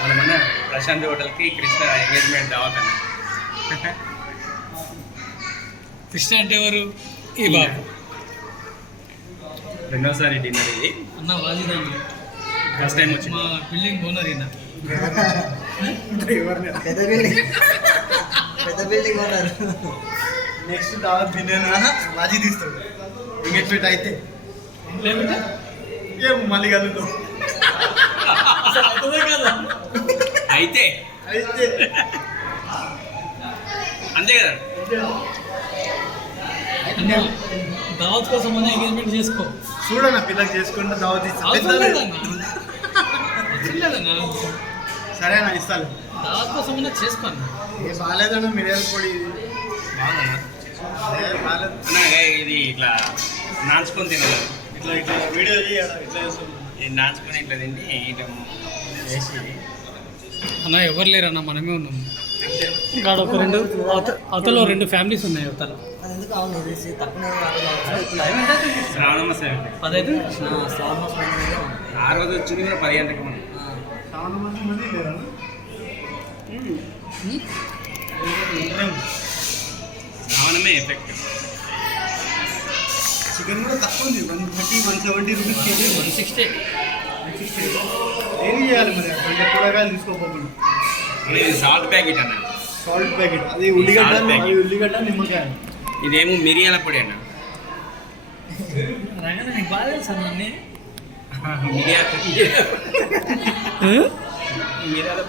మనమన్న ప్రశాంత్ హోటల్కి కృష్ణ ఎంగేజ్మెంట్ దావత్ అన్న కృష్ణ అంటే ఎవరు? ఈ బాబు? రెండోసారి డిన్నర్ ఇది. అన్న వాజిదాన్ని ఫస్ట్ టైం వచ్చింది. మా బిల్డింగ్ ఓనర్ ఈయన. పెద్ద బిల్డింగ్. పెద్ద బిల్డింగ్ ఉన్నారు నెక్స్ట్ దావత్ తిన్నా మాజీ తీస్తాడు. ఎంగేజ్మెంట్ అయితే. ఏం మళ్ళీ కలుగుతాం అయితే. అయితే. అంతే కదా? దావత్ కోసం మన ఎంగేజ్మెంట్ చేసుకో. చూడన్న పిల్లకి చేసుకుంటే దావత్ ఇస్తాను సరే అన్న ఇస్తాను దావత్ కోసం అన్నా చేసుకో అన్న. ఏ బాగాలేదన్న మిరియాల పొడి. బాగుందన్న ఇది ఇట్లా నాంచుకొని తినాలి ఇట్లా ఇట్లా వీడియో ఇట్లా చేస్తాం. ఇది నాంచుకొని ఇట్లా తిండి ఇట్లా వేసి. అన్న ఎవరు లేరన్న? మనమే ఉన్నాం. ఇక్కడ ఒక రెండు అవతల రెండు ఫ్యామిలీస్ ఉన్నాయి అవతల. పదైదు? ఆ రోజు వచ్చింది కూడా పది గంటలకు మనం శ్రావణ మాసం మంది లేరా శ్రావణమే ఎఫెక్ట్. చికెన్ కూడా తక్కువ ఉంది. One thirty one seventy rupees KG one sixty. ఏం చేయాలి మరి? అంటే కూరగాయలు తీసుకోపోకుండా. సాల్ట్ ప్యాకెట్ అన్న. సాల్ట్ ప్యాకెట్ అది ఉల్లిగడ్డ ఉల్లిగడ్డ నిమ్మకాయ. ఇదేమో మిరియాల పొడి అన్న. మిరియాల